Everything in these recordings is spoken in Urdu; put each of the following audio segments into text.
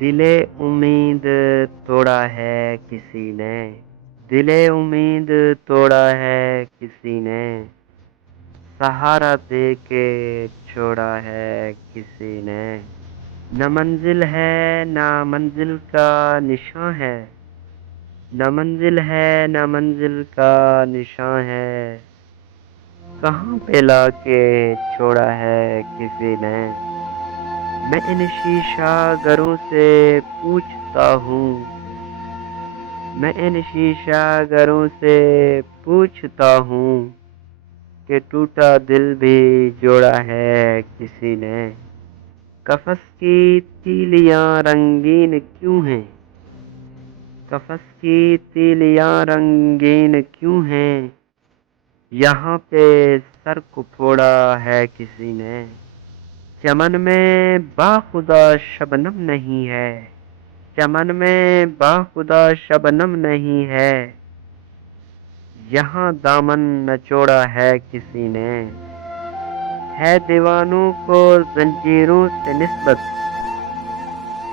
دل امید توڑا ہے کسی نے، دل امید توڑا ہے کسی نے، سہارا دے کے چھوڑا ہے کسی نے، نہ منزل ہے نہ منزل کا نشاں ہے، نہ منزل ہے نہ منزل کا نشاں ہے، کہاں پہ لا کے چھوڑا ہے کسی نے، میں ان شیشہ گروں سے پوچھتا ہوں، میں ان شیشہ گروں سے پوچھتا ہوں کہ ٹوٹا دل بھی جوڑا ہے کسی نے، قفس کی تیلیاں رنگین کیوں ہیں، قفس کی تیلیاں رنگین کیوں ہیں، یہاں پہ سر کو پھوڑا ہے کسی نے، چمن میں باخدا شبنم نہیں ہے، چمن میں باخدا شبنم نہیں ہے، یہاں دامن نچوڑا ہے کسی نے، ہے دیوانوں کو زنجیروں سے نسبت،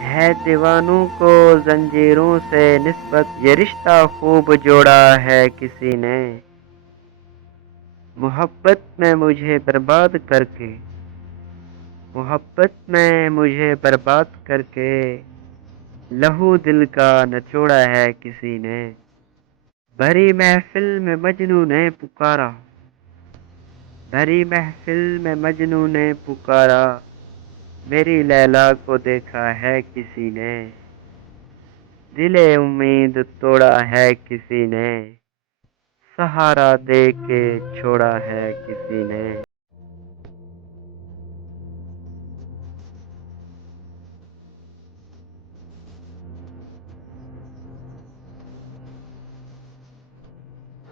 ہے دیوانوں کو زنجیروں سے نسبت، یہ رشتہ خوب جوڑا ہے کسی نے، محبت میں مجھے برباد کر کے، محبت میں مجھے برباد کر کے، لہو دل کا نچوڑا ہے کسی نے، بھری محفل میں مجنوں نے پکارا، بھری محفل میں مجنوں نے پکارا، میری لیلا کو دیکھا ہے کسی نے، دل امید توڑا ہے کسی نے، سہارا دے کے چھوڑا ہے کسی نے۔